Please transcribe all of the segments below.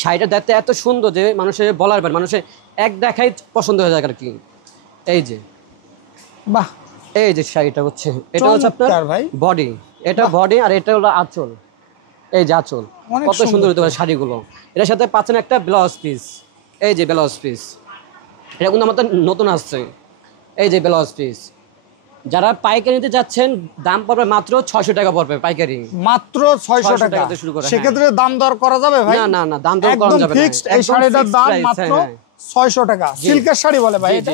শাড়িটা দেখতে এত সুন্দর যে মানুষের বলার বাইরে, মানুষের এক দেখাই পছন্দ হয়ে যায় আর কি। এই যে বাহ, এই যে শাড়িটা হচ্ছে, এটা হচ্ছে আপনার বডি, এটা বডি আর এটা হলো আঁচল। এই যে আঁচল কত সুন্দর হতে পারে শাড়িগুলো। এটার সাথে পাচ্ছেন একটা ব্লাউজ পিস, এই যে ব্লাউজ পিস, এটা কিন্তু আমাদের নতুন আসছে। এই যে ব্লাউজ পিস, যারা পাইকারি নিতে যাচ্ছেন দাম পড়বে মাত্র 600 টাকা পড়বে পাইকারি, মাত্র 600 টাকা থেকে শুরু করে। সেক্ষেত্রে দাম দর করা যাবে ভাই? না না না, দাম দর করা যাবে না, ফিক্সড। এই শাড়িটার দাম মাত্র 600 টাকা। সিল্কের শাড়ি বলে ভাই এটা?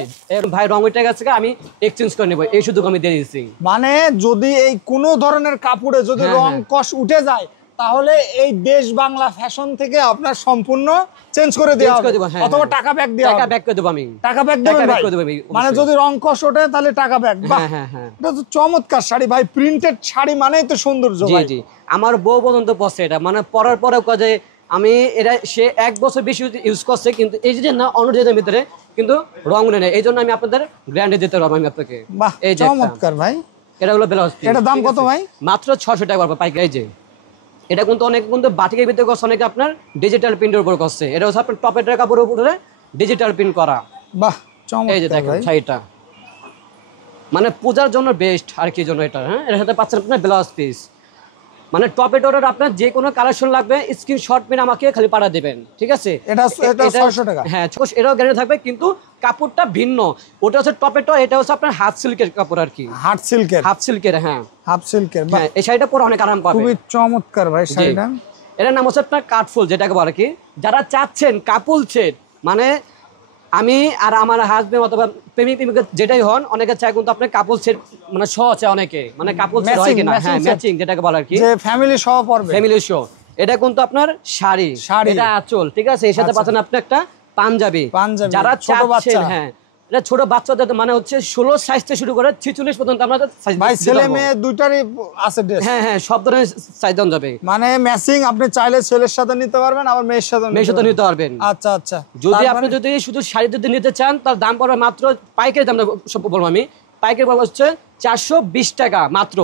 ভাই রং উঠে গেছে, আমি এক্সচেঞ্জ করে নেব, এই শুধু আমি দিয়ে দিচ্ছি। মানে যদি এই কোন ধরনের কাপড়ে যদি রং কষ উঠে যায় তাহলে এই দেশ বাংলা ফ্যাশন থেকে আপনার সম্পূর্ণ চেঞ্জ করে দেওয়া হবে, অথবা টাকা ব্যাক দেওয়া হবে। টাকা ব্যাক করে দেব আমি, টাকা ব্যাক দেবেন ভাই? মানে যদি রং কষ ওঠে তাহলে টাকা ব্যাক। বাহ, এটা তো চমৎকার শাড়ি ভাই। প্রিন্টেড শাড়ি মানেই তো সৌন্দর্য ভাই। জি জি, আমার বউ পর্যন্ত পছন্দ এটা, মানে পরার পরে কাজে আমি এটা সে 1 বছর বেশি ইউজ করছে, কিন্তু এই যে না অন্য ডিজাইনের ভিতরে কিন্তু রং নেই, এই জন্য আমি আপনাদের গ্যারান্টি দিতে পারবো আমি আপনাকে। বাহ, চমৎকার ভাই। এটা হলো ব্লাউজ পিস। এটা দাম কত ভাই? মাত্র 600 টাকা পড়বে পাইকারি। এই যে এটা কিন্তু অনেক কিন্তু বাটিকের ভিতরে করছে, অনেকে আপনার ডিজিটাল প্রিন্টের উপর করছে। এটা হচ্ছে আপনার টপেটের কাপড়ের উপরে ডিজিটাল প্রিন্ট করা। বাহ, চমৎকার। এই যে দেখেন শাড়িটা মানে পূজার জন্য বেস্ট আর কি জন্য এটা। হ্যাঁ, এর সাথে পাচ্ছেন আপনার ব্লাউজ পিস, মানে টপেটের আপনার যে কোনো কালেকশন লাগবে স্ক্রিনশট মেরে আমাকে খালি পাঠিয়ে দেবেন, ঠিক আছে? এটা 600 টাকা। হ্যাঁ, এটাও গ্যারান্টি থাকবে, কিন্তু কাপড়টা ভিন্ন। ওটা হচ্ছে টপেটো, এটা হচ্ছে আপনার হাফ সিল্কের কাপড় আর কি। হাফ সিল্কের। হ্যাঁ, হাফ সিল্কের। হ্যাঁ, এই শাড়িটা পরে অনেক আরাম পাবে। খুবই চমৎকার ভাই শাড়িটা। এটার নাম হচ্ছে আপনার কাঠফুল, যেটাকে বলে কি, যারা চাচ্ছেন কাপল সেট, মানে আমি আর আমার হাজবেন্ড অথবা প্রেমিক প্রেমিকা যেটাই হন, অনেকে চায় কিন্তু আপনার কাপল সেট মানে শো আছে অনেকে, মানে কাপল সেট হয় কিনা। হ্যাঁ, ম্যাচিং যেটাকে বলে আর কি, যে ফ্যামিলি সহ পড়বে, ফ্যামিলি শো। এটা কিন্তু আপনার শাড়ি, এটা আঁচল, ঠিক আছে? এর সাথে পাচ্ছেন আপনি একটা পাঞ্জাবি। যারা চাচ্ছেন, হ্যাঁ, এটা ছোট বাচ্চাদের মানে হচ্ছে 16 সাইজ থেকে শুরু করে 46 পর্যন্ত আমরা সাইজ ভাই ছেলে মেয়ে দুইটারই আছে ড্রেস। হ্যাঁ হ্যাঁ, সব ধরনের সাইজ দেওয়া যাবে। মানে ম্যাচিং আপনি চাইলে ছেলের সাথে নিতে পারবেন, আবার মেয়ের সাথে নিতে পারবেন। আচ্ছা আচ্ছা। যদি আপনি যদি শুধু শাড়ি যদি নিতে চান তার দাম পড়বে মাত্র, পাইকারি দাম সব বলবো আমি, পাইকারি পড়বে হচ্ছে 420 টাকা মাত্র।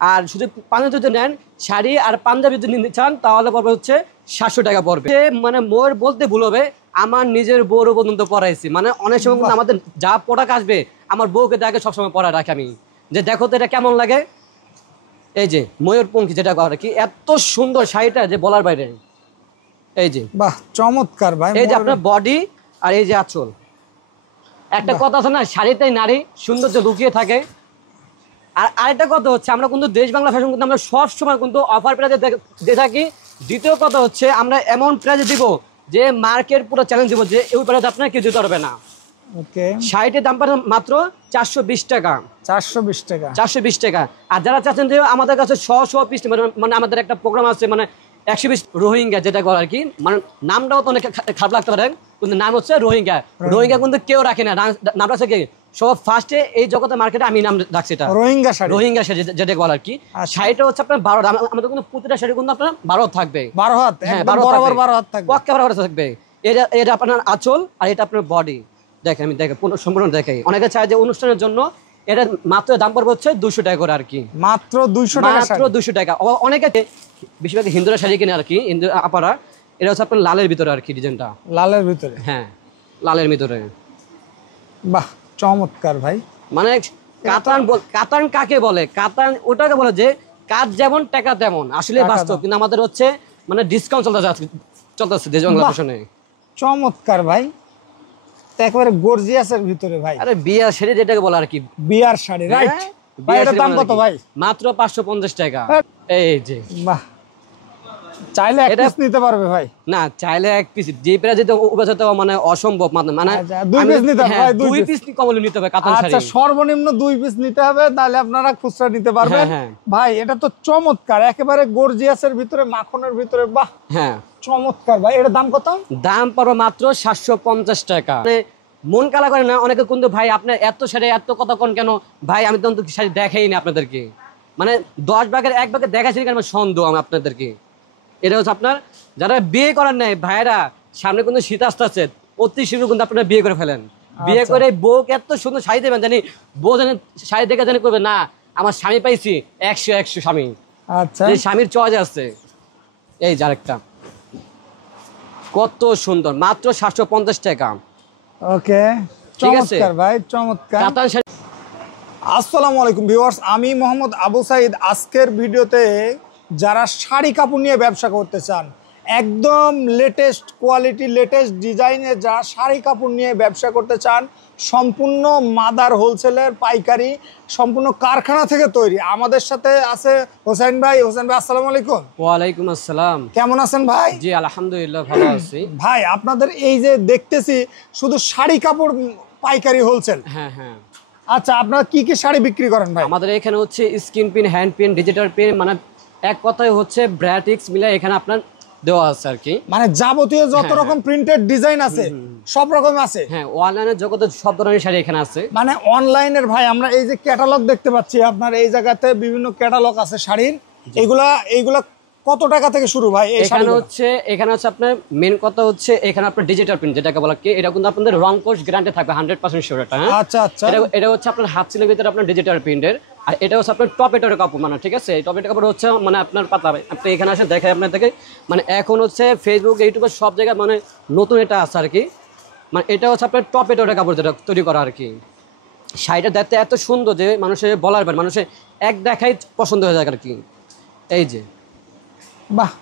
আর শুধু পাঞ্জাবি যদি নেন, শাড়ি আর পাঞ্জাবি যদি নিতে চান তাহলে পড়বে হচ্ছে 700 টাকা পড়বে। মানে মোর বলতে ভুল হবে, আমার নিজের বউরও পর্যন্ত পরাইছি। মানে অনেক সময় কিন্তু আমাদের যা প্রোডাক্ট আসবে আমার বউকে দেখে সবসময় পরা রাখি আমি, যে দেখো তো এটা কেমন লাগে। এই যে ময়ূরপঙ্খী যেটা করে কি, এত সুন্দর শাড়িটা যে বলার বাইরে। এই যে বাহ, চমৎকার ভাই। এই যে আপনার বডি আর এই যে আঁচল। একটা কথা আছে না, শাড়িতেই নারী সৌন্দর্য লুকিয়ে থাকে। আর আরেকটা কথা হচ্ছে, আমরা কিন্তু দেশ বাংলা ফ্যাশন কিন্তু আমরা সবসময় কিন্তু অফার প্রাইজে দিয়ে থাকি। দ্বিতীয় কথা হচ্ছে, আমরা এমন প্রাইজে দিব যে মার্কেট পুরো চ্যালেঞ্জ দিব, যে এই প্রাইজে আপনার কেউ দিতে পারবে না। ওকে, শাড়িটির দাম পাবেন মাত্র 420 টাকা। 420 টাকা, 420 টাকা। আর যারা চাচ্ছেন যে আমাদের কাছে 100 পিস, মানে আমাদের একটা প্রোগ্রাম আছে, মানে 120 রোহিঙ্গা যেটা করে আর কি, মানে নামটাও তো অনেক খারাপ লাগতে পারে, কিন্তু নাম হচ্ছে রোহিঙ্গা। রোহিঙ্গা কিন্তু কেউ রাখে না, নামটা হচ্ছে কি সব ফার্স্টে এই জগতের মার্কেটে আমি নাম রাখছি এটা রোহিঙ্গা শাড়ি যেটা বলে আর কি। শাড়িটা হচ্ছে আপনার 12, আমাদের কিন্তু প্রতিটা শাড়ি কিন্তু আপনার 12 থাকবে, 12 হাত। হ্যাঁ, বরাবর 12 হাত থাকবে, পক্কা বরাবর থাকবে। এটা আপনার আঁচল আর এটা আপনার বডি। দেখেন আমি সম্পূর্ণ দেখাই। অনেকে চায় যে অনুষ্ঠানের জন্য এটা মাত্র দাম পড়বে হচ্ছে 200 টাকা করে আর কি। মাত্র 200 টাকা, মাত্র 200 টাকা। অনেকে বেশিরভাগ হিন্দুরা শাড়ি কিনে আর কি, হিন্দু আপারা। এটা হচ্ছে আপনার লালের ভিতরে আর কি, ডিজাইনটা লালের ভিতরে। হ্যাঁ, লালের ভিতরে। বাহ, চমৎকার ভাই। মানে কাতান কাকে বলে? কাতান ওটাকে বলে যে কাজ যেমন টাকা তেমন, আসলে বাস্তব। কিন্তু আমাদের হচ্ছে মানে ডিসকাউন্ট চলতেছে দেশ বাংলা ফ্যাশনে। চমৎকার ভাই, একেবারে গর্জিয়াসের ভিতরে ভাই। আরে বিয়ার শাড়ি যেটাকে বলে আর কি, বিয়ার শাড়ি, রাইট ভাই। এটার দাম কত ভাই? মাত্র 550 টাকা। এই যে বাহ, চাইলে এক পিস নিতে পারবে ভাই? না, চাইলে এক পিস, যে প্রাইস যেটা উপস্থিত মানে অসম্ভব, মানে দুই পিস নিতে হবে ভাই, দুই পিস কমলে নিতে হবে কাতান শাড়ি। আচ্ছা, সর্বনিম্ন 2 পিস নিতে হবে, তাহলে আপনারা খুচরা নিতে পারবেন ভাই। এটা তো চমৎকার, একেবারে গর্জিয়াসের ভিতরে, মাখনের ভিতরে। বাহ, হ্যাঁ, চমৎকার ভাই। এটার দাম কত? দাম পড়বে মাত্র 750 টাকা। মানে মন কালা করে না অনেকে, কিন্তু ভাই আপনার এত শাড়ি এত কথা কোন কেন ভাই? আমি তো শাড়ি দেখাই না আপনাদেরকে, মানে 10 ভাগের 1 ভাগে দেখাচ্ছি কেন সন্দেহ আমি আপনাদেরকে। এটা হচ্ছে আপনার যারা বিয়ে করার নাই ভাইরা, সামনে কিন্তু শীত আসতে, অতি শীঘ্র কিন্তু আপনারা বিয়ে করে ফেলেন। বিয়ে করে বউকে এত সুন্দর শাড়ি দেবেন, জানি বউ জানি শাড়ি দেখে জানি করবে না আমার স্বামী পাইছি 100 স্বামী। আচ্ছা, স্বামীর চয়েস আছে। এই যে আরেকটা, কত সুন্দর, মাত্র 750 টাকা। ওকে, চমৎকার ভাই, চমৎকার। কাতান শাড়ি। আসসালামু আলাইকুম ভিউয়ার্স, আমি মোহাম্মদ আবু সাইদ। আজকের ভিডিওতে যারা শাড়ি কাপড় নিয়ে ব্যবসা করতে চান, একদম লেটেস্ট কোয়ালিটি, লেটেস্ট ডিজাইনে যারা শাড়ি কাপড় নিয়ে ব্যবসা করতে চান, সম্পূর্ণ মাদার হোলসেলের পাইকারি, সম্পূর্ণ কারখানা থেকে তৈরি। আমাদের সাথে আছে হোসেন ভাই। হোসেন ভাই, আসসালামু আলাইকুম। ওয়ালাইকুম আসসালাম। কেমন আছেন ভাই? জি আলহামদুলিল্লাহ, ভালো আছি ভাই। আপনাদের এই যে দেখতেছি শুধু শাড়ি কাপড় পাইকারি হোলসেল। হ্যাঁ হ্যাঁ। আচ্ছা, আপনারা কি কি শাড়ি বিক্রি করেন ভাই? আমাদের এখানে হচ্ছে screen print, hand print, digital print, মানে এক কথায় হচ্ছে ব্র্যাটিক্স মিলে এখানে আপনার দেওয়া আছে আর কি। মানে যাবতীয় যত রকম প্রিন্টেড ডিজাইন আছে সব রকম আছে। হ্যাঁ, অনলাইনের জগতে সব ধরনের শাড়ি এখানে আছে। মানে অনলাইনের ভাই, আমরা এই যে ক্যাটালগ দেখতে পাচ্ছি, আপনার এই জায়গাতে বিভিন্ন ক্যাটালগ আছে শাড়ির। এইগুলা কত টাকা থেকে শুরু ভাই? এখানে হচ্ছে আপনার মেন কথা হচ্ছে এখানে আপনার ডিজিটাল প্রিন্ট যেটাকে বলা কি, এটা কিন্তু আপনাদের রং কোর্স গ্যারান্টি থাকবে 100% শিওর। এটা আচ্ছা আচ্ছা, এটা হচ্ছে আপনার হাফ সিলের ভিতরে আপনার ডিজিটাল প্রিন্টের। আর এটা হচ্ছে আপনার টপ এটার কাপড়, মানে ঠিক আছে, টপ এটার কাপড় হচ্ছে মানে আপনার পাতলা। আপনি এখানে আসে দেখাই আপনাদেরকে, মানে এখন হচ্ছে ফেসবুক, ইউটিউবে সব জায়গায় মানে নতুন এটা আছে আর কি। মানে এটা হচ্ছে আপনার টপ এটার কাপড় যেটা তৈরি করা আর কি। শাড়িটা দেখতে এত সুন্দর যে মানুষের বলার বাইরে, মানুষের এক দেখাই পছন্দ হয়ে যায় আর কি। এই যে বাহ,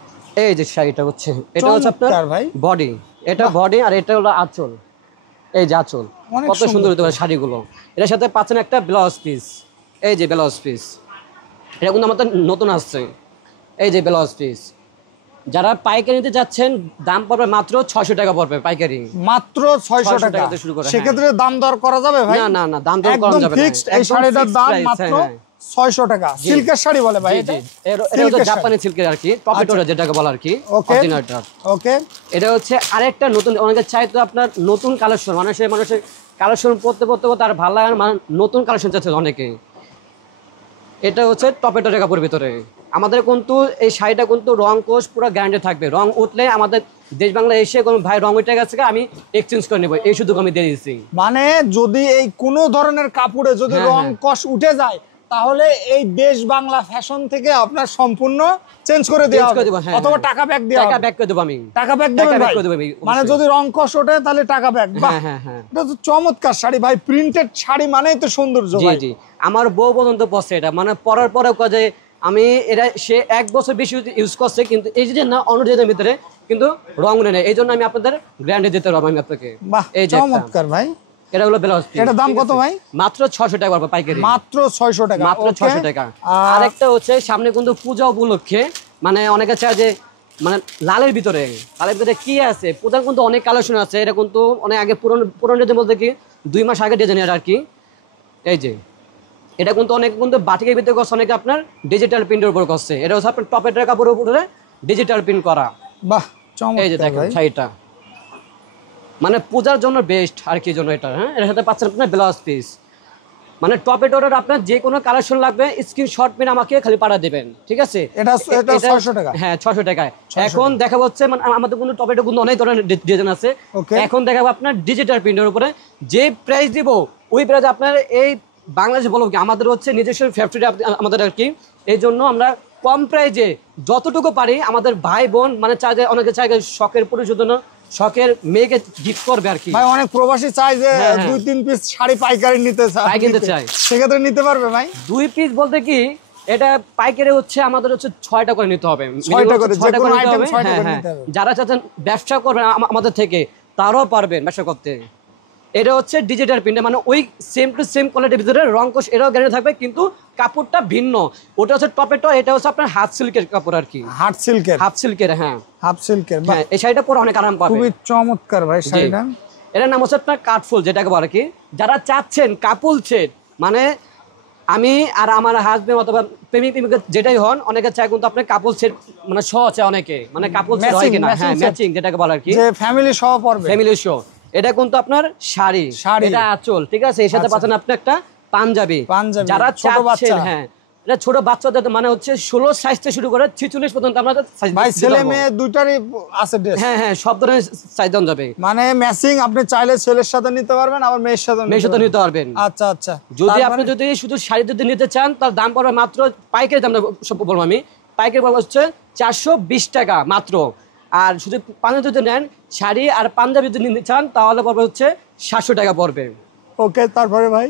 এই যে শাড়িটা হচ্ছে, এটা হচ্ছে আপনার বডি, এটা বডি, আর এটা হলো আঁচল। এই যে আঁচল, কত সুন্দর হতে পারে শাড়িগুলো। এটার সাথে পাচ্ছেন একটা ব্লাউজ পিস। এই যে ব্লাউজ পিস, এটা কিন্তু আমাদের নতুন আসছে। এই যে ব্লাউজ পিস, যারা পাইকারি নিতে যাচ্ছেন দাম পড়বে মাত্র 600 টাকা পড়বে পাইকারি। মাত্র 600 টাকা থেকে শুরু করে। সেক্ষেত্রে দাম দর করা যাবে ভাই? না না না, দাম দর করা যাবে না। ফিক্সড এই শাড়িটার দাম মাত্র 600 টাকা। সিল্কের শাড়ি বলে ভাই এটা? এটা হচ্ছে জাপানি সিল্কের আর কি, টপেটোরা যেটাকে বলে আর কি, অরিজিনালটা। ওকে, এটা হচ্ছে আরেকটা নতুন, অনেকে চাইতো আপনার নতুন কালেকশন, মানুষের কালেকশন পড়তে আর ভালো লাগে, মানে নতুন কালেকশন চাচ্ছে অনেকে। এটা হচ্ছে টপেটোর কাপড়ের ভিতরে। আমাদের কিন্তু এই শাড়িটা কিন্তু রং কোর্স পুরো গ্যারান্টি থাকবে। রং উঠলে আমাদের দেশ বাংলা এসে কোনো ভাই রং উঠে গেছে, আমি এক্সচেঞ্জ করে নেবো, এই সুযোগ আমি দিয়ে দিচ্ছি। মানে যদি এই কোনো ধরনের কাপড়ে যদি রং কষ উঠে যায়, তাহলে এই দেশ বাংলা ফ্যাশন থেকে আপনার সম্পূর্ণ চেঞ্জ করে দেওয়া হবে, অথবা টাকা ব্যাক দেওয়া হবে। টাকা ব্যাক করে দেব আমি। টাকা ব্যাক দেবেন ভাই? মানে যদি রং কষ ওঠে তাহলে টাকা ব্যাক। হ্যাঁ হ্যাঁ হ্যাঁ, এটা তো চমৎকার শাড়ি ভাই। প্রিন্টেড শাড়ি মানেই তো সৌন্দর্য ভাই। জি জি, আমার বউ পর্যন্ত পছন্দ এটা, মানে পরার পরে কাজে আমি এটা, সে 1 বছর বেশি ইউজ করছে, কিন্তু এই যে না অন্য ডিজাইনের ভিতরে কিন্তু রং উঠে নেই, এই জন্য আমি আপনাদের গ্যারান্টি দিতে পারবো আমি আপনাকে। এই যে চমৎকার ভাই, এটা হলো ব্লাউজ পিস। এটা দাম কত ভাই? মাত্র 600 টাকা পড়বে পাইকারি। মাত্র 600 টাকা। মাত্র 600 টাকা। আরেকটা হচ্ছে সামনে কিন্তু পূজা উপলক্ষে, মানে অনেকে চায় যে মানে লালের ভিতরে কি আছে, পূজার কিন্তু অনেক কালেকশন আছে। এটা কিন্তু অনেক আগে পুরনো ডিজাইন বলতে কি 2 মাস আগে ডিজাইন আর কি। এই যে এটা কিন্তু অনেক কিন্তু বাটিকের ভিতরে করছে, অনেকে আপনার ডিজিটাল প্রিন্টের উপর করছে। এটা হচ্ছে আপনার টপেটের কাপড়ের উপরে ডিজিটাল প্রিন্ট করা। বাহ, চমৎকার। এই যে দেখেন শাড়িটা, মানে পূজার জন্য বেস্ট আর কি জন্য এটা। হ্যাঁ, এর সাথে পাচ্ছেন আপনার ব্লাউজ পিস। মানে টপেটোর আপনার যে কোনো কালেকশন লাগবে স্ক্রিনশট মেরে আমাকে খালি পাঠা দেবেন, ঠিক আছে? এটা 600 টাকা। হ্যাঁ, 600 টাকায়। এখন দেখাবো হচ্ছে, মানে আমাদের কোনো টপেটো কিন্তু অনেক ধরনের ডিজাইন আছে। এখন দেখাবো আপনার ডিজিটাল প্রিন্টের উপরে যে প্রাইস দিব, ওই প্রাইস আপনার এই বাংলাদেশে বলবো কি, আমাদের হচ্ছে নিজস্ব ফ্যাক্টরি আমাদের আর কি। এই জন্য আমরা কম প্রাইজে যতটুকু পারি আমাদের ভাই বোন, মানে চাই যে অনেকে চাই শখের পুরুষের জন্য, শখের মেয়েকে গিফট করবে আর কি। ভাই অনেক প্রবাসী চাই যে 2-3 পিস শাড়ি পাইকারি নিতে চায়, সেক্ষেত্রে নিতে পারবে ভাই? 2 পিস বলতে কি, এটা পাইকারি হচ্ছে আমাদের হচ্ছে 6টা করে নিতে হবে। যারা চাচ্ছেন ব্যবসা করবেন আমাদের থেকে, তারাও পারবেন ব্যবসা করতে। এটা হচ্ছে ডিজিটাল প্রিন্ট, মানে ওই সেম টু সেম কোয়ালিটির ভিতরে রং কোশ এটাও গ্যারান্টি থাকবে, কিন্তু কাপড়টা ভিন্ন। ওটা হচ্ছে টপেটো, এটা হচ্ছে আপনার হাফ সিল্কের কাপড় আর কি। হাফ সিল্কের হ্যাঁ, হাফ সিল্কের। হ্যাঁ, এই শাড়িটা পরে অনেক আরাম পাবে। খুবই চমৎকার ভাই শাড়িটা। এটার নাম হচ্ছে আপনার কাঠফুল যেটাকে বলে কি। যারা চাচ্ছেন কাপল সেট, মানে আমি আর আমার হাজবেন্ড অথবা প্রেমিক যেটাই হন, অনেকে চায় কিন্তু আপনার কাপল সেট মানে শো আছে অনেকে, মানে কাপল সেট হয় কিনা। হ্যাঁ, ম্যাচিং যেটাকে বলে আর কি, যে ফ্যামিলি শো পড়বে, ফ্যামিলি শো। এটা কিন্তু আপনার শাড়ি, এটা আঁচল, ঠিক আছে? এর সাথে পাচ্ছেন আপনি একটা পাঞ্জাবি। যারা চাচ্ছেন, হ্যাঁ, এটা ছোট বাচ্চাদের মানে হচ্ছে 16 সাইজ থেকে শুরু করে 46 পর্যন্ত আমরা ভাই ছেলে মেয়ে দুইটারই আছে ড্রেস। হ্যাঁ হ্যাঁ, সব ধরনের সাইজ দেন যাবে। মানে ম্যাচিং আপনি চাইলে ছেলের সাথে নিতে পারবেন, আবার মেয়ের সাথে নিতে পারবেন। আচ্ছা আচ্ছা। যদি আপনি যদি শুধু শাড়ি যদি নিতে চান, তার দাম পড়বে মাত্র, পাইকারি দাম সব বলবো আমি, পাইকারি পড়বে হচ্ছে 420 টাকা মাত্র। আর শুধু পাঞ্জাবি যদি নেন, শাড়ি আর পাঞ্জাবি যদি নিতে চান তাহলে পড়বে হচ্ছে 700 টাকা পড়বে। ওকে, তারপরে ভাই?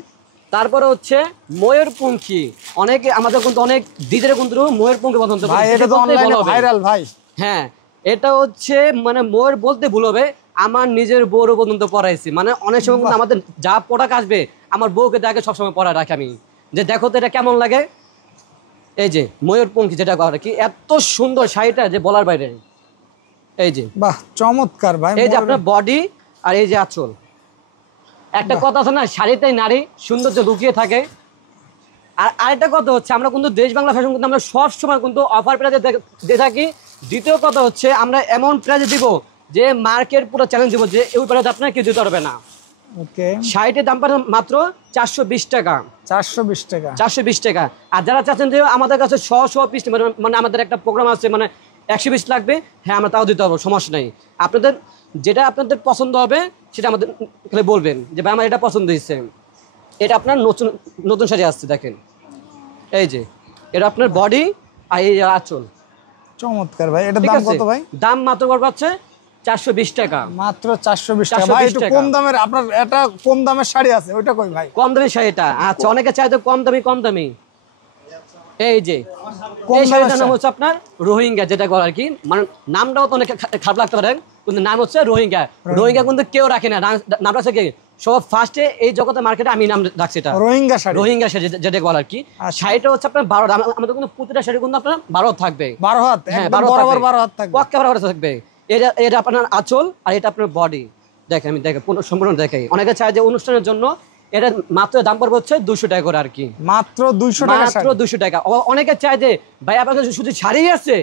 তারপরে হচ্ছে ময়ূরপঙ্খী, অনেকে আমাদের কিন্তু অনেক দিদিরা কিন্তু ময়ূরপঙ্খী পছন্দ করে। ভাই এটা তো অনলাইনে ভাইরাল ভাই। হ্যাঁ, এটা হচ্ছে মানে ময়ূর বলতে ভুল হবে, আমার নিজের বউরও পর্যন্ত পড়াইছি। মানে অনেক সময় কিন্তু আমাদের যা প্রোডাক্ট আসবে আমার বউকে দেখে সবসময় পড়া রাখি আমি, যে দেখো তো এটা কেমন লাগে। এই যে ময়ূরপঙ্খী যেটা করে কি, এত সুন্দর শাড়িটা যে বলার বাইরে। এই যে বাহ, চমৎকার ভাই। এই যে আপনার বডি আর এই যে আঁচল। একটা কথা আছে না, শাড়িতেই নারী সৌন্দর্য লুকিয়ে থাকে। আর আরেকটা কথা হচ্ছে, আমরা কিন্তু দেশ বাংলা ফ্যাশন কিন্তু আমরা সব সময় কিন্তু অফার প্রাইজে দিয়ে থাকি। দ্বিতীয় কথা হচ্ছে, আমরা এমন প্রাইজে দিব যে মার্কেট পুরো চ্যালেঞ্জ দিব, যে এই প্রাইজে আপনার কেউ দিতে পারবে না। ওকে, শাড়িটির দাম পাবেন মাত্র 420 টাকা। 420 টাকা। 420 টাকা। আর যারা চাচ্ছেন যে আমাদের কাছে 100 পিস, মানে আমাদের একটা প্রোগ্রাম আছে, মানে 100 পিস লাগবে, হ্যাঁ আমরা তাও দিতে পারবো, সমস্যা নেই। আপনাদের যেটা আপনাদের পছন্দ হবে সেটা আমাদের বলবেন, যে ভাই আমার এটা পছন্দ হয়েছে। এটা আপনার নতুন নতুন শাড়ি আসছে, দেখেন এই যে এটা আপনার বডি আর এই আঁচল। চমৎকার ভাই। এটার ঠিক দাম আছে, কত ভাই? দাম মাত্র পড়বে হচ্ছে 420 টাকা। মাত্র 420 টাকা ভাই। একটু কম দামের, আপনার এটা কম দামের শাড়ি আছে, ওইটা কই ভাই? কম দামি শাড়িটা, আচ্ছা অনেকে চাই তো কম দামি কম দামি। এই যে কম এই শাড়িটার দামের নাম হচ্ছে আপনার রোহিঙ্গা, যেটা বলে আর কি, মানে নামটাও তো অনেক খারাপ লাগতে পারে, কিন্তু নাম হচ্ছে রোহিঙ্গা। রোহিঙ্গা কিন্তু কেউ রাখে না, নামটা হচ্ছে কি সব ফার্স্টে এই জগতে মার্কেটে আমি নাম রাখছি এটা রোহিঙ্গা শাড়ি। রোহিঙ্গা শাড়ি যেটা বলে আর কি। শাড়িটা হচ্ছে আপনার 12, আমাদের কিন্তু প্রতিটা শাড়ি কিন্তু আপনার 12 থাকবে। 12 হাত, হ্যাঁ, একদম বরাবর 12 হাত থাকবে। পক্কা বরাবর থাকবে। এটা এটা আপনার আঁচল আর এটা আপনার বডি। দেখেন আমি দেখে সম্পূর্ণ দেখাই। অনেকে চায় যে অনুষ্ঠানের জন্য এটা মাত্র দাম পড়বে হচ্ছে 200 টাকা করে আর কি। মাত্র 200 টাকা, মাত্র 200 টাকা। অনেকে চায় যে ভাই আপনার কাছে শুধু শাড়ি আছে,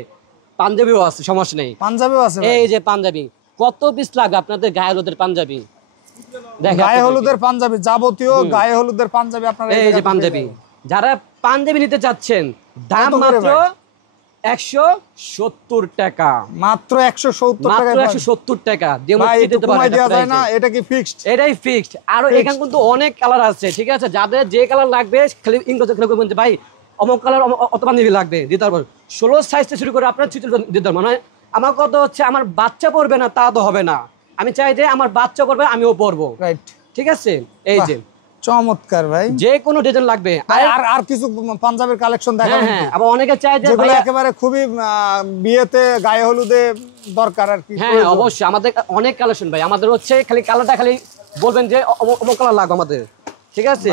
পাঞ্জাবিও আছে, সমস্যা নেই। পাঞ্জাবিও আছে ভাই। এই যে পাঞ্জাবি, কত পিস লাগবে আপনাদের গায়ে হলুদের পাঞ্জাবি? দেখেন গায়ে হলুদের পাঞ্জাবি, যাবতীয় গায়ে হলুদের পাঞ্জাবি আপনারা এই যে পাঞ্জাবি। যারা পাঞ্জাবি নিতে চাচ্ছেন, দাম মাত্র 170 টাকা। মাত্র 170 টাকা। মাত্র 170 টাকা দিয়ে ভাই আমরা একটু দিতে কমাই পারি। দেওয়া যায় না? এটা কি ফিক্সড? এটাই ফিক্সড। আর এখানে কিন্তু অনেক কালার আছে, ঠিক আছে? যাদের যে কালার লাগবে খালি ইংরেজি খেলে বলতে ভাই অমুক কালার অত পাঞ্জাবি লাগবে, দিতে পারবো। 16 সাইজ থেকে শুরু করে আপনার 46 দিতে পারবো। মানে আমার কথা হচ্ছে, আমার বাচ্চা পড়বে না তা তো হবে না। আমি চাই যে আমার বাচ্চা পড়বে, আমিও পড়বো। রাইট, ঠিক আছে? এই যে চমৎকার ভাই। যে কোনো ডিজাইন লাগবে। আর কিছু পাঞ্জাবির কালেকশন দেখাবেন? হ্যাঁ, আবার অনেকে চায় যে যেগুলো একেবারে খুবই বিয়েতে গায়ে হলুদে দরকার আর কি। হ্যাঁ অবশ্যই, আমাদের অনেক কালেকশন ভাই। আমাদের হচ্ছে খালি কালারটা খালি বলবেন যে অমুক কালার লাগবে আমাদের, ঠিক আছে?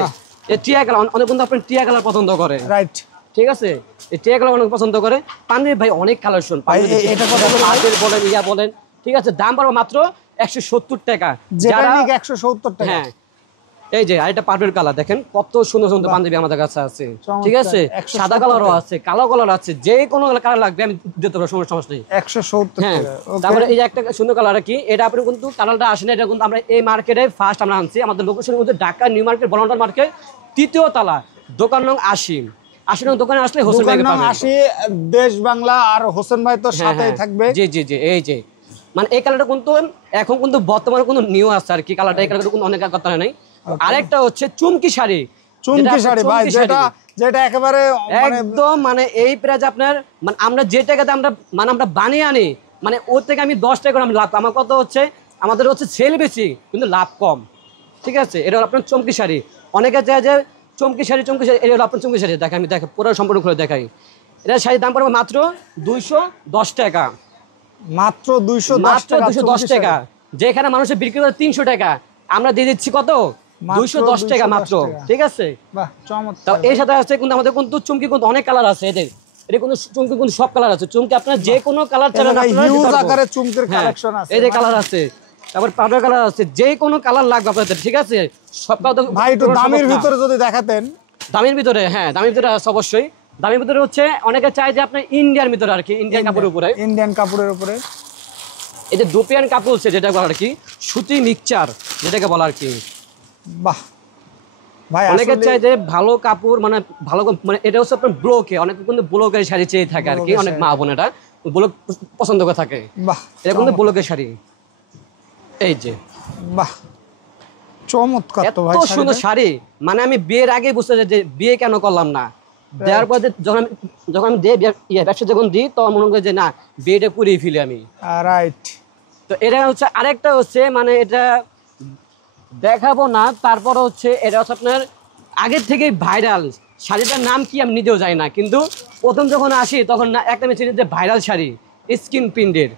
এই টিয়া কালার, অনেক বন্ধু আপনার টিয়া কালার পছন্দ করে, রাইট, ঠিক আছে? এই টিয়া কালার অনেক পছন্দ করে। পাঞ্জাবি ভাই অনেক কালেকশন, এটা বলেন ইয়া বলেন, ঠিক আছে? দাম পারবো মাত্র 170 টাকা। যারা 170 টাকা। হ্যাঁ, এই যে আরেকটা পার্পল কালার দেখেন, কত সুন্দর সুন্দর পাঞ্জাবি আমাদের কাছে আছে, ঠিক আছে? সাদা কালারও আছে, কালো কালার আছে, যে কোনো কালার লাগবে আমি দিতে পারবো, সমস্যা নেই। 170 হ্যাঁ, টাকা। তারপরে এই যে একটা সুন্দর কালার কি, এটা আপনি কিন্তু কালারটা আসে না, এটা কিন্তু আমরা এই মার্কেটে ফার্স্ট আমরা আনছি। আমাদের লোকেশনের মধ্যে ঢাকা নিউ মার্কেট, বলন্টার মার্কেট, 3য় তলা, দোকান নং 80 নং দোকানে আসলে হোসেন ভাইকে পাবেন। 80 দেশ বাংলা, আর হোসেন ভাই তো সাথেই থাকবে। জি জি জি, এই যে মানে এই কালারটা কিন্তু এখন কিন্তু বর্তমানে কিন্তু নিউ আছে আর কি কালারটা। এই কালারটা কিন্তু অনেক কথা নাই। আরেকটা হচ্ছে চুমকি শাড়ি। চুমকি শাড়ি ভাই, যেটা একেবারে একদম মানে এই প্রাইস আপনার, মানে আমরা যে টাকাতে আমরা বানিয়ে আনি, মানে ওর থেকে আমি 10 টাকা করে আমি লাভ। আমার কথা হচ্ছে, আমাদের হচ্ছে সেল বেশি কিন্তু লাভ কম, ঠিক আছে? এটা হলো আপনার চুমকি শাড়ি। অনেকে চায় যে চুমকি শাড়ি, এটা হলো আপনার চুমকি শাড়ি। দেখেন আমি পুরো সম্পূর্ণ খুলে দেখাই। এটা শাড়ির দাম পড়বে মাত্র 210 টাকা। মাত্র 210 টাকা। যেখানে মানুষের বিক্রি করে 300 টাকা, আমরা দিয়ে দিচ্ছি কত? 210 টাকা মাত্র, ঠিক আছে? বাহ, চমৎকার। তো এর সাথে আছে কিন্তু আমাদের কিন্তু চুমকি কিন্তু অনেক কালার আছে। এদের এটা কিন্তু চুমকি কিন্তু সব কালার আছে। চুমকি আপনার যে কোনো কালার চাইলে হিউজ আকারে চুমকির কালেকশন আছে। এই যে কালার আছে, তারপর পাউডার কালার আছে, যে কোনো কালার লাগবে আপনাদের, ঠিক আছে? সব কালার ভাই একটু দামের ভিতরে যদি দেখাতেন। দামের ভিতরে, হ্যাঁ দামের ভিতরে আছে অবশ্যই। দামের ভিতরে হচ্ছে অনেকে চায় যে আপনার ইন্ডিয়ান ভিতরে আর কি, ইন্ডিয়ান কাপড়ের উপরে, ইন্ডিয়ান কাপড়ের উপরে এই যে দুপিয়ান কাপড় হচ্ছে যেটা বলা আর কি, সুতি মিক্সচার যেটাকে বলা আর কি। বাহ ভাই, অনেকে চায় যে ভালো কাপড়, মানে ভালো, মানে এটা হচ্ছে আপনার ব্লকে, অনেকে কিন্তু ব্লকের শাড়ি চেয়ে থাকে আর কি। অনেক মা বোনেরা ব্লক পছন্দ করে থাকে। বাহ, এটা কিন্তু ব্লকের শাড়ি। এই যে বাহ, চমৎকার তো ভাই, এত সুন্দর শাড়ি। মানে আমি বিয়ের আগে বুঝতে চাই যে বিয়ে কেন করলাম না, দেওয়ার পর যখন আমি ব্যবসা যখন দিই তখন মনে করি যে না বিয়েটা করিয়ে ফেলি আমি। রাইট। তো এটা হচ্ছে আরেকটা হচ্ছে মানে এটা দেখাবো না, তারপর হচ্ছে এটা হচ্ছে আপনার আগের থেকেই ভাইরাল শাড়িটার নাম কি আমি নিজেও জানি না, কিন্তু প্রথম যখন আসি তখন না একটা মেশিন যে ভাইরাল শাড়ি স্কিন প্রিন্টের।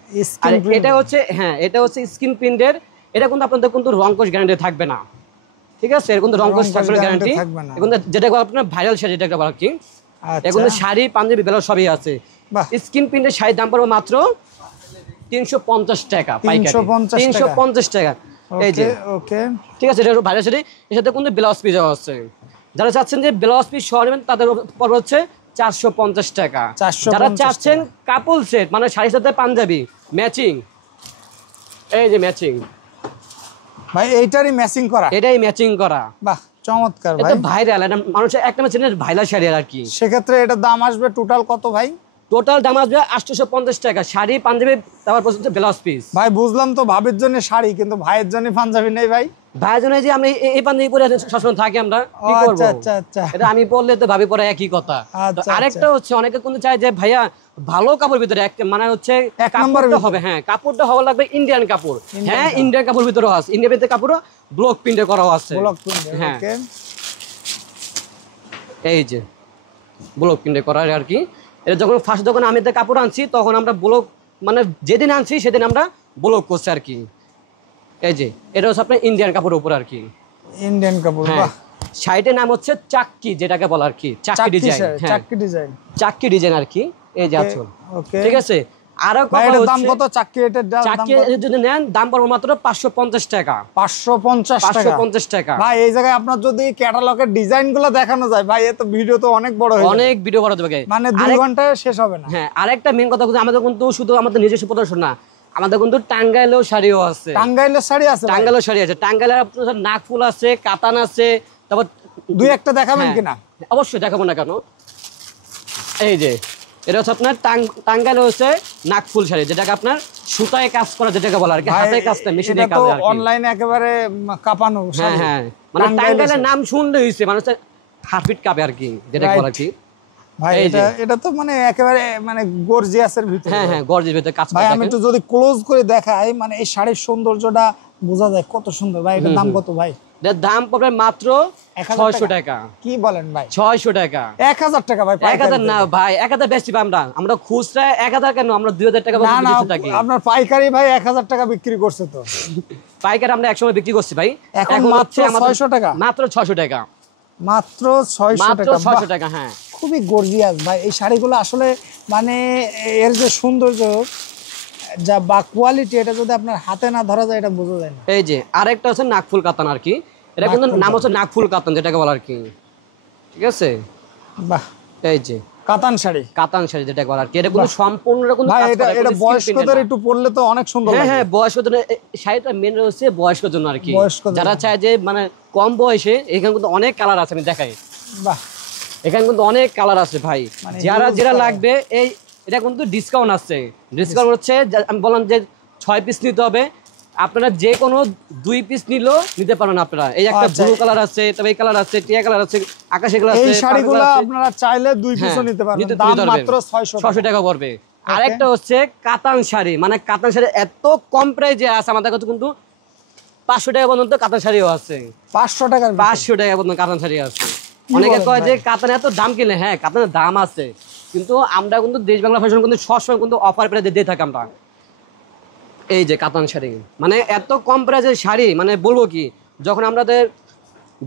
আর এটা হচ্ছে হ্যাঁ এটা হচ্ছে স্কিন প্রিন্টের। এটা কিন্তু আপনাদের কিন্তু রংকশ গ্যারান্টি থাকবে না, ঠিক আছে? এর কিন্তু রংকশ থাকবে না গ্যারান্টি। এখন যেটা আপনার ভাইরাল শাড়ি যেটা বলা কি, এখন শাড়ি পাঞ্জাবি বেলা সবই আছে। স্কিন প্রিন্টের শাড়ির দাম পড়বে মাত্র 350 টাকা পাইকারি, 350 টাকা। এই যে ওকে ঠিক আছে, এটা ভাইরাল শাড়ি, এর সাথে কিন্তু ব্লাউজ পিস আছে। যারা চাচ্ছেন যে ব্লাউজ পিস সহ নেবেন তাদের পড়বে হচ্ছে 450 টাকা। যারা চাচ্ছেন কাপল সেট মানে শাড়ির সাথে পাঞ্জাবি ম্যাচিং, এই যে ম্যাচিং ভাই এইটারই ম্যাচিং করা, এটাই ম্যাচিং করা। বাহ চমৎকার ভাই, এটা ভাইরাল, এটা মানুষের একটা মেশিনের ভাইরাল শাড়ি আর কি। সেক্ষেত্রে এটার দাম আসবে টোটাল কত ভাই? টোটাল দাম আসবে 850 টাকা, শাড়ি পাঞ্জাবি তারপর পর্যন্ত ব্লাউজ পিস। ভাই বুঝলাম তো ভাবির জন্য শাড়ি, কিন্তু ভাইয়ের জন্য পাঞ্জাবি নেই ভাই? ভাইয়ের জন্য যে আমরা এই পাঞ্জাবি পরে সবসময় থাকি আমরা, কি করব? আচ্ছা আচ্ছা আচ্ছা, এটা আমি বললে তো ভাবি পরে একই কথা। আরেকটা হচ্ছে অনেকে কিন্তু চায় যে ভাইয়া ভালো কাপড় ভিতরে মানে হচ্ছে কাপড়টা হবে, হ্যাঁ কাপড়টা হওয়া লাগবে ইন্ডিয়ান কাপড়। হ্যাঁ ইন্ডিয়ান কাপড় ভিতরেও আছে, ইন্ডিয়ান ভিতরে কাপড় ব্লক প্রিন্টে করাও আছে। ব্লক প্রিন্ট, হ্যাঁ ওকে এই যে ব্লক প্রিন্টে করা আর কি। এটা যখন ফার্স্ট যখন আমি তো কাপড় আনছি তখন আমরা ব্লক মানে যেদিন আনছি সেদিন আমরা ব্লক করছি আর কি। এই যে এটা হচ্ছে আপনার ইন্ডিয়ান কাপড়ের উপর আর কি, ইন্ডিয়ান কাপড়। বাহ, শাড়িটার নাম হচ্ছে চাক্কি, যেটাকে বলা আর কি চাক্কি ডিজাইন। চাক্কি ডিজাইন, চাক্কি ডিজাইন আর কি। এই যে আছো ওকে ঠিক আছে। আরো এটার দাম কত? চাক্কি এটার দাম চাক্কি যদি নেন দাম পড়বে মাত্র 550 টাকা। 550 টাকা ভাই। এই জায়গায় আপনার যদি ক্যাটালগের ডিজাইনগুলো দেখানো যায় ভাই, এত ভিডিও তো অনেক বড় হয়ে যাবে, অনেক ভিডিও বড় হবে, মানে 2 ঘন্টায় শেষ হবে না। হ্যাঁ আরেকটা মেন কথা হচ্ছে আমাদের কিন্তু শুধু আমাদের নিজস্ব প্রদর্শন না, আমাদের কিন্তু টাঙ্গাইলেও শাড়িও আছে। টাঙ্গাইলের শাড়ি আছে? টাঙ্গাইলেও শাড়ি আছে, টাঙ্গাইলের আপনার নাকফুল আছে, কাতান আছে। তারপর 2-1টা দেখাবেন কিনা? অবশ্যই দেখাবো না কেন। এই যে এটা হচ্ছে আপনার টাঙ্গাইলে হচ্ছে নাকফুল শাড়ি, যেটাকে আপনার সুতায় কাজ করা, যেটাকে বলা আর কি হাতে কাজটা মেশিনে কাজ আর কি। অনলাইনে একেবারে কাঁপানো শাড়ি। হ্যাঁ হ্যাঁ মানে টাঙ্গাইলের নাম শুনলে হইছে মানুষ হার্টবিট কাঁপে আর কি, যেটাকে বলা কি ভাই। এটা তো মানে একেবারে মানে গর্জিয়াসের ভিতরে। হ্যাঁ হ্যাঁ গর্জিয়াস ভিতরে কাজ করা। ভাই আমি একটু যদি ক্লোজ করে দেখাই মানে এই শাড়ির সৌন্দর্যটা বোঝা যায় কত সুন্দর। ভাই এটার দাম কত ভাই? এর দাম পড়বে মাত্র 600 টাকা। কি বলেন ভাই? 600 টাকা? 1000 টাকা ভাই। 1000 না ভাই, 1000 বেশি পাই আমরা খুচরা 1000 কেন, আমরা 2000 টাকা বেশি থাকি। আপনার পাইকারি ভাই 1000 টাকা বিক্রি করছে তো। পাইকারি আমরা একসময় বিক্রি করছি ভাই, এখন মাত্র 600 টাকা। মাত্র 600 টাকা, মাত্র 600 টাকা। 600 টাকা। হ্যাঁ খুবই গর্জিয়াস ভাই এই শাড়িগুলো আসলে, মানে এর যে সৌন্দর্য যা বা কোয়ালিটি, এটা যদি আপনার হাতে না ধরা যায় এটা বোঝা যায় না। এই যে আরেকটা হচ্ছে নাকফুল কাতান আর কি, এটা কিন্তু নাম হচ্ছে নাকফুল কাতান, যেটাকে বলা আর কি। ঠিক আছে, বাহ এই যে কাতান শাড়ি, কাতান শাড়ি যেটাকে বলা আর কি। এটা কিন্তু সম্পূর্ণ রকম ভাই এটা বয়স্কদের একটু পরলে তো অনেক সুন্দর লাগে। হ্যাঁ বয়স্কদের শাড়িটা মেন হচ্ছে বয়স্কদের জন্য আর কি, যারা চায় যে মানে কম বয়সে। এখানে কিন্তু অনেক কালার আছে, আমি দেখাই। বাহ এখানে কিন্তু অনেক কালার আছে ভাই, যারা লাগবে। এই এটা কিন্তু ডিসকাউন্ট আছে, ডিসকাউন্ট হচ্ছে আমি বললাম যে 6 পিস নিতে হবে, আপনারা যে কোনো 2 পিস নিলেও নিতে পারেন আপনারা। এই একটা ব্লু কালার আছে, তবে এই কালার আছে, টিয়া কালার আছে, আকাশি কালার আছে। এই শাড়িগুলো আপনারা চাইলে 2 পিসও নিতে পারবেন, দাম মাত্র 600 টাকা পড়বে। আরেকটা হচ্ছে কাতান শাড়ি, মানে কাতান শাড়ি এত কম প্রাইসে আছে আমাদের কাছে, কিন্তু 500 টাকা পর্যন্ত কাতান শাড়িও আছে। 500 টাকা পর্যন্ত কাতান শাড়ি আছে। অনেকে কয় যে কাতান এত দাম কিনলে, হ্যাঁ কাতানের দাম আছে, কিন্তু আমরা কিন্তু দেশ বাংলা ফ্যাশন কিন্তু সবসময় কিন্তু অফার প্রাইসে দিয়ে থাকি আমরা। এই যে কাতান শাড়ি মানে এত কম প্রাইসের শাড়ি, মানে বলবো কি, যখন আমাদের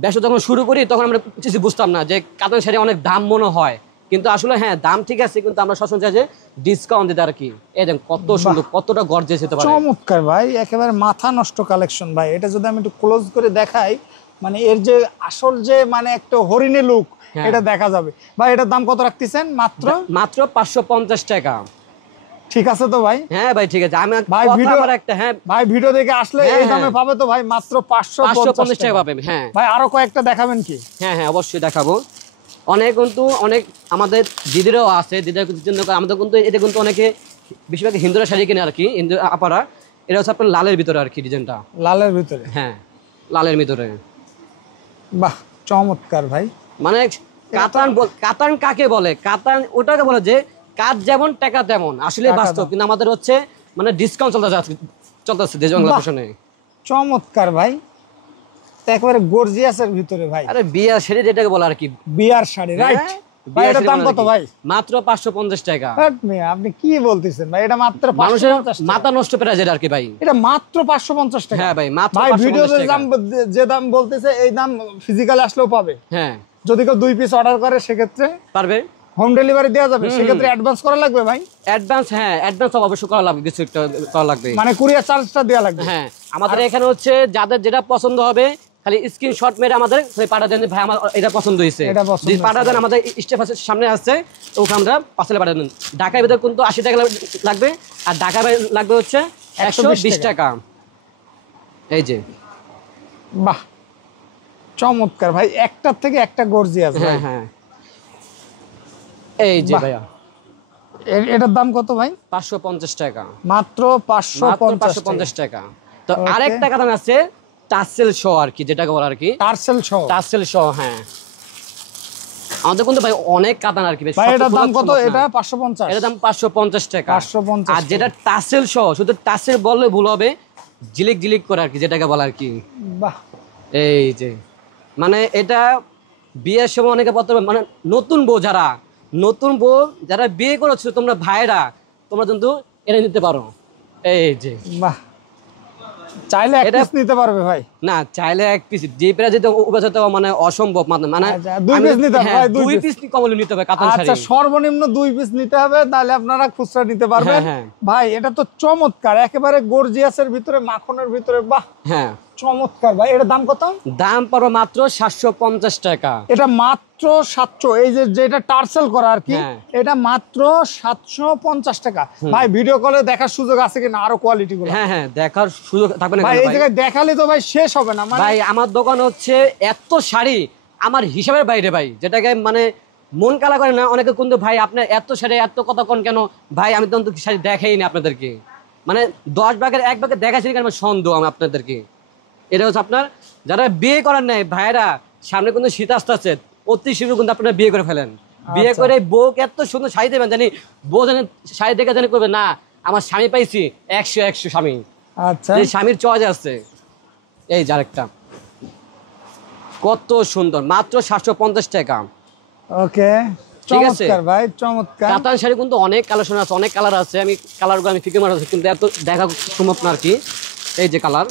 ব্যবসা যখন শুরু করি তখন আমরা কিছু বুঝতাম না যে কাতান শাড়ি অনেক দাম মনে হয়, কিন্তু আসলে হ্যাঁ দাম ঠিক আছে, কিন্তু আমরা সবসময় চাই যে ডিসকাউন্ট দিতে আর কি। এই দেখেন কত সুন্দর, কতটা গর্জিয়াস হতে পারে। চমৎকার ভাই, একেবারে মাথা নষ্ট কালেকশন ভাই। এটা যদি আমি একটু ক্লোজ করে দেখাই, মানে এর যে আসল যে মানে একটা হরিণী লুক, এটা দেখা যাবে ভাই। এটার দাম কত রাখতেছেন? মাত্র 550 টাকা। ঠিক আছে তো ভাই? হ্যাঁ ভাই ঠিক আছে। আমি ভাই ভিডিও একটা, হ্যাঁ ভাই ভিডিও দেখে আসলে এই দামে পাবে তো ভাই, মাত্র 550 টাকা পাবে। হ্যাঁ ভাই আরো কয়েকটা দেখাবেন কি? হ্যাঁ হ্যাঁ অবশ্যই দেখাবো। অনেক কিন্তু অনেক আমাদের দিদিরাও আছে, দিদিরা আমাদের কিন্তু এটা কিন্তু অনেকে বেশিরভাগ হিন্দুরা শাড়ি কিনে আর কি, হিন্দু আপারা। এটা হচ্ছে আপনার লালের ভিতরে আর কি, ডিজাইনটা লালের ভিতরে। হ্যাঁ লালের ভিতরে। বাহ চমৎকার ভাই, মানে কাতান কাকে বলে? কাতান ওটাকে বলে যে কাজ যেমন টাকা তেমন, আসলে বাস্তব। কিন্তু আমাদের হচ্ছে মানে ডিসকাউন্ট চলতেছে দেশ বাংলা ফ্যাশনে। চমৎকার ভাই, একেবারে গর্জিয়াসের ভিতরে ভাই। আরে বিয়ার শাড়ি যেটাকে বলে আর কি, বিয়ার শাড়ি, রাইট। ভাই এটার দাম কত ভাই? মাত্র 550 টাকা। আপনি কি বলতেছেন ভাই? এটা মাত্র 550 টাকা? মাথা নষ্ট প্রাইস এটা আর কি ভাই। এটা মাত্র 550 টাকা? হ্যাঁ ভাই, মাত্র ভাই 550 ভিডিওতে টাকা। যে দাম বলতেছে এই দাম ফিজিক্যালি আসলেও পাবে। হ্যাঁ, যদি কেউ 2 পিস অর্ডার করে সেক্ষেত্রে পারবে, হোম ডেলিভারি দেওয়া যাবে। সেক্ষেত্রে অ্যাডভান্স করা লাগবে ভাই? অ্যাডভান্স, হ্যাঁ অ্যাডভান্স অবশ্যই করা লাগবে, কিছু একটা করা লাগবে। মানে কুরিয়ার চার্জটা দেওয়া লাগবে? হ্যাঁ, আমাদের এখানে হচ্ছে যাদের যেটা পছন্দ হবে খালি স্ক্রিনশট মেরে আমাদের পাঠা দেন, ভাই আমার এটা পছন্দ হয়েছে, যদি পাঠা দেন আমাদের স্টেফাসের সামনে আছে ওখানে আমরা পার্সেলে পাঠা দেন। ঢাকায় ভিতরে কিন্তু 80 টাকা লাগবে, আর ঢাকায় লাগবে হচ্ছে 120 টাকা। এই যে বাহ, চমৎকার ভাই, একটার থেকে একটা গর্জিয়াস। হ্যাঁ হ্যাঁ, এই যে ভাইয়া এটার দাম কত ভাই? 550 টাকা, মাত্র 550 টাকা। তো আরেকটা কাতান আছে টাসেল শো আর কি, যেটাকে বলে আর কি টাসেল শো। হ্যাঁ, আমাদের কিন্তু ভাই অনেক কাতান আর কি। ভাই এটার দাম কত? এটা 550? এটার দাম 550 টাকা। 550। আর যেটা টাসেল শো, শুধু টাসেল বললে ভুল হবে, জিলিক জিলিক করে আর কি, যেটাকে বলে আর কি। বাহ, এই যে মানে এটা বিয়ের সময় অনেকে বলতে পারবে, মানে নতুন বউ যারা বিয়ে করেছো তোমরা ভাইরা, তোমরা কিন্তু এটা নিতে পারো। এই যে বাহ, চাইলে এক পিস নিতে পারবে ভাই? না, চাইলে এক পিস, যে প্রাইস যেতে উপজাতে মানে অসম্ভব, মানে 2 পিস নিতে হবে ভাই, 2 পিস কমলে নিতে হবে কাতান শাড়ি। আচ্ছা, সর্বনিম্ন 2 পিস নিতে হবে, তাহলে আপনারা খুচরা নিতে পারবেন। ভাই এটা তো চমৎকার, একেবারে গর্জিয়াসের ভিতরে, মাখনের ভিতরে। বাহ, হ্যাঁ চমৎকার ভাই। এটার দাম কত? দাম পড়বে মাত্র 750 টাকা। এটা মাত্র 700। এই যে যেটা টার্সেল করা আর কি, এটা মাত্র 750 টাকা। ভাই ভিডিও কলে দেখার সুযোগ আছে কিনা আরো কোয়ালিটি গুলো? হ্যাঁ হ্যাঁ, দেখার সুযোগ থাকবে না ভাই? এই জায়গায় দেখালে তো ভাই শেষ হবে না। ভাই আমার দোকান হচ্ছে এত শাড়ি আমার হিসাবের বাইরে ভাই, যেটাকে মানে মন কালা করে না অনেকে, কিন্তু ভাই আপনার এত শাড়ি এত কথা কোন কেন ভাই? আমি তো শাড়ি দেখাই না আপনাদেরকে, মানে 10 ভাগের 1 ভাগে দেখাচ্ছি কেন সন্দেহ আমি আপনাদেরকে। এটা হচ্ছে আপনার যারা বিয়ে করার নাই ভাইরা, সামনে কিন্তু শীত আসতে অতি শীঘ্র কিন্তু আপনারা বিয়ে করে ফেলেন। বিয়ে করে বউকে এত সুন্দর শাড়ি দেবেন, জানি বউ জানি শাড়ি দেখে জানি করবে না আমার স্বামী পাইছি 100 স্বামী। আচ্ছা, স্বামীর চয়েস আছে। এই যে আরেকটা কত সুন্দর, মাত্র 750 টাকা। ওকে, ঠিক আছে ভাই, চমৎকার। কাতান শাড়ি কিন্তু অনেক কালেকশন আছে, অনেক কালার আছে, আমি কালারগুলো আমি ফিকে মারা আছে, কিন্তু এত দেখা সম্ভব না আর কি। এই যে কালার,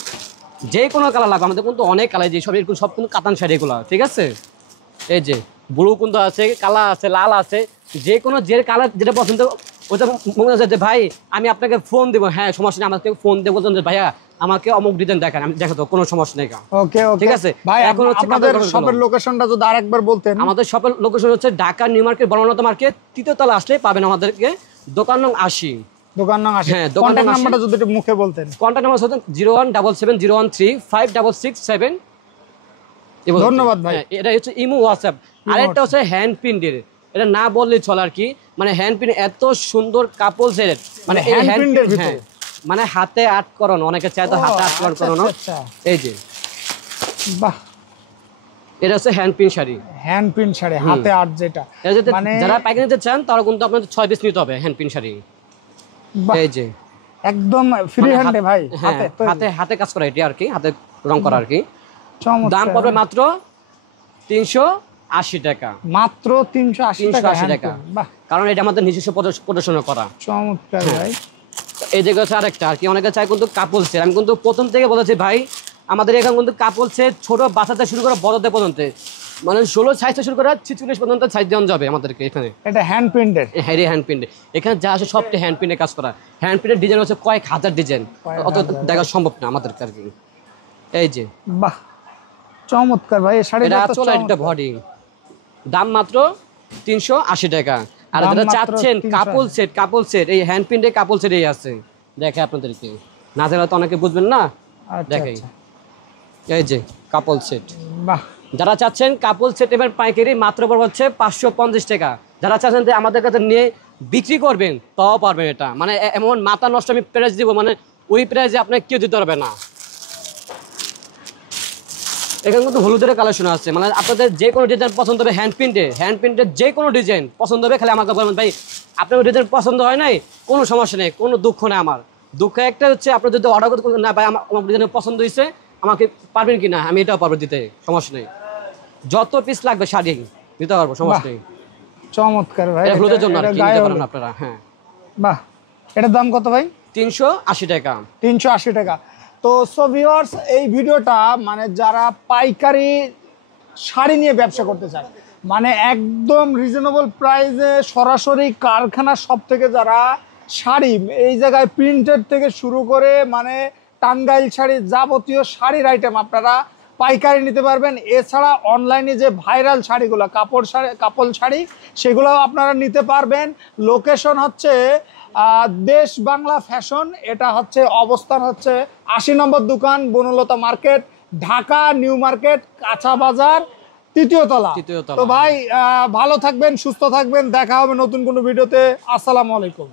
যে কোনো কালার লাগবে আমাদের কিন্তু অনেক কালার, যে সব এরকম সব কিন্তু কাতান শাড়ি এগুলো, ঠিক আছে। এই যে ব্লু কিন্তু আছে, কালা আছে, লাল আছে, যে কোনো যে কালার যেটা পছন্দ ওটা মনে হচ্ছে যে ভাই আমি আপনাকে ফোন দেবো, হ্যাঁ সমস্যা নেই, আমাকে ফোন দেবো যে ভাইয়া আমাকে অমুক ডিজাইন দেখান, আমি দেখাতো, কোনো সমস্যা নেই। ওকে ওকে, ঠিক আছে ভাই এখন হচ্ছে আপনাদের শপের লোকেশনটা যদি আরেকবার বলতেন। আমাদের শপের লোকেশন হচ্ছে Dhaka new market Bonolota market 3য় তলা আসলে পাবেন আমাদেরকে, দোকান নং 80। দোকান নং 80। হ্যাঁ, কন্টাক্ট নাম্বারটা যদি একটু মুখে বলতেন। কন্টাক্ট নাম্বার হচ্ছে 01770135667। ধন্যবাদ ভাই। এটা হচ্ছে ইমো হোয়াটসঅ্যাপ। আরেকটা হচ্ছে হ্যান্ড প্রিন্টের, এটা না বললেই চলে আর কি, মানে হ্যান্ড প্রিন্ট এত সুন্দর কাপড়ের, মানে এই হ্যান্ড প্রিন্টের ভিতরে মানে হাতে আর্ট করানো, অনেকে চায় তো হাতে আর্ট করানো। এই যে বাহ, এটা হচ্ছে hand print sari. Hand print sari হাতে আর্ট, যেটা মানে যারা পাইকারি নিতে চান তারা কিন্তু আপনাদের 6 পিস নিতে হবে হ্যান্ড প্রিন্ট শাড়ি। এই যে একদম ফ্রি হ্যান্ডে ভাই, হাতে কাজ করা, এটি আর কি হাতে রং করা আর কি। দাম পড়বে মাত্র 380 টাকা। মাত্র 380 টাকা। বাহ, কারণ এটা আমাদের নিজস্ব প্রদর্শন করা। চমৎকার ভাই। এই জায়গা হচ্ছে আরেকটা আর কি, অনেকে চাই কিন্তু কাপল সেট। আমি কিন্তু প্রথম থেকে বলেছি ভাই আমাদের এখানে কিন্তু কাপল সেট ছোট বাচ্চাদের শুরু করে বড়দের পর্যন্ত, মানে 16 সাইজ থেকে শুরু করে 46 পর্যন্ত সাইজ দেওয়া যাবে আমাদেরকে এখানে। এটা হ্যান্ড প্রিন্টেড? হ্যাঁ, হ্যান্ড প্রিন্টেড। এখানে যা আছে সবটা হ্যান্ড প্রিন্টে কাজ করা। হ্যান্ড প্রিন্টের ডিজাইন হচ্ছে কয়েক হাজার ডিজাইন, অত দেখা সম্ভব না আমাদেরকে আর কি। এই যে বাহ, চমৎকার ভাই। এটা চলে, এটা বডি, দাম মাত্র 380 টাকা। আর যারা চাচ্ছেন কাপল সেট এই হ্যান্ড প্রিন্টের কাপল সেট এই আছে, দেখে আপনাদেরকে না জানলে তো অনেকে বুঝবেন না, দেখাই। এই যে কাপল সেট, বাহ, যারা চাচ্ছেন কাপল সেট এবার পাইকারি মাত্র পড়বে হচ্ছে 550 টাকা। যারা চাচ্ছেন যে আমাদের কাছে নিয়ে বিক্রি করবেন তাও পারবেন। এটা মানে এমন মাথা নষ্ট আমি প্রাইস দিব, মানে ওই প্রাইসে আপনাকে কেউ দিতে পারবে না। এখানে কিন্তু হলুদের কালেকশন আছে, মানে আপনাদের যে কোনো ডিজাইন পছন্দ হবে, হ্যান্ড প্রিন্টের যে কোনো ডিজাইন পছন্দ হবে, খালি আমাকে বলবেন ভাই আপনার ডিজাইন পছন্দ হয় নাই, কোনো সমস্যা নেই, কোনো দুঃখ নেই। আমার দুঃখ একটা হচ্ছে আপনার যদি অর্ডার করতে না ভাই আমার ডিজাইন পছন্দ হয়েছে, আমাকে পারবেন কি না, আমি এটাও পারবো দিতে, সমস্যা নেই। যত পিস লাগবে শাড়ি দিতে পারবো, সমস্যা নেই। চমৎকার ভাই, এটা হলুদের জন্য আর এটা কি গায়ে নিতে পারেন হলুদ। আপনারা। হ্যাঁ, বাহ, এটার দাম কত ভাই? 380 টাকা। 380 টাকা। তো সো ভিউয়ার্স, এই ভিডিওটা মানে যারা পাইকারি শাড়ি নিয়ে ব্যবসা করতে চায়, মানে একদম রিজনেবল প্রাইসে সরাসরি কারখানা সব থেকে যারা শাড়ি এই জায়গায় প্রিন্টেড থেকে শুরু করে মানে টাঙ্গাইল শাড়ি যাবতীয় শাড়ির আইটেম আপনারা পাইকারি নিতে পারবেন। এছাড়া অনলাইনে যে ভাইরাল শাড়িগুলো কাপড় শাড়ি সেগুলোও আপনারা নিতে পারবেন। লোকেশন হচ্ছে দেশ বাংলা ফ্যাশন, এটা হচ্ছে অবস্থান হচ্ছে 80 নম্বর দোকান, Banalata market, Dhaka new market, কাঁচা বাজার, তৃতীয় তলা। তো ভাই ভালো থাকবেন, সুস্থ থাকবেন, দেখা হবে নতুন কোনো ভিডিওতে। আসসালামু আলাইকুম।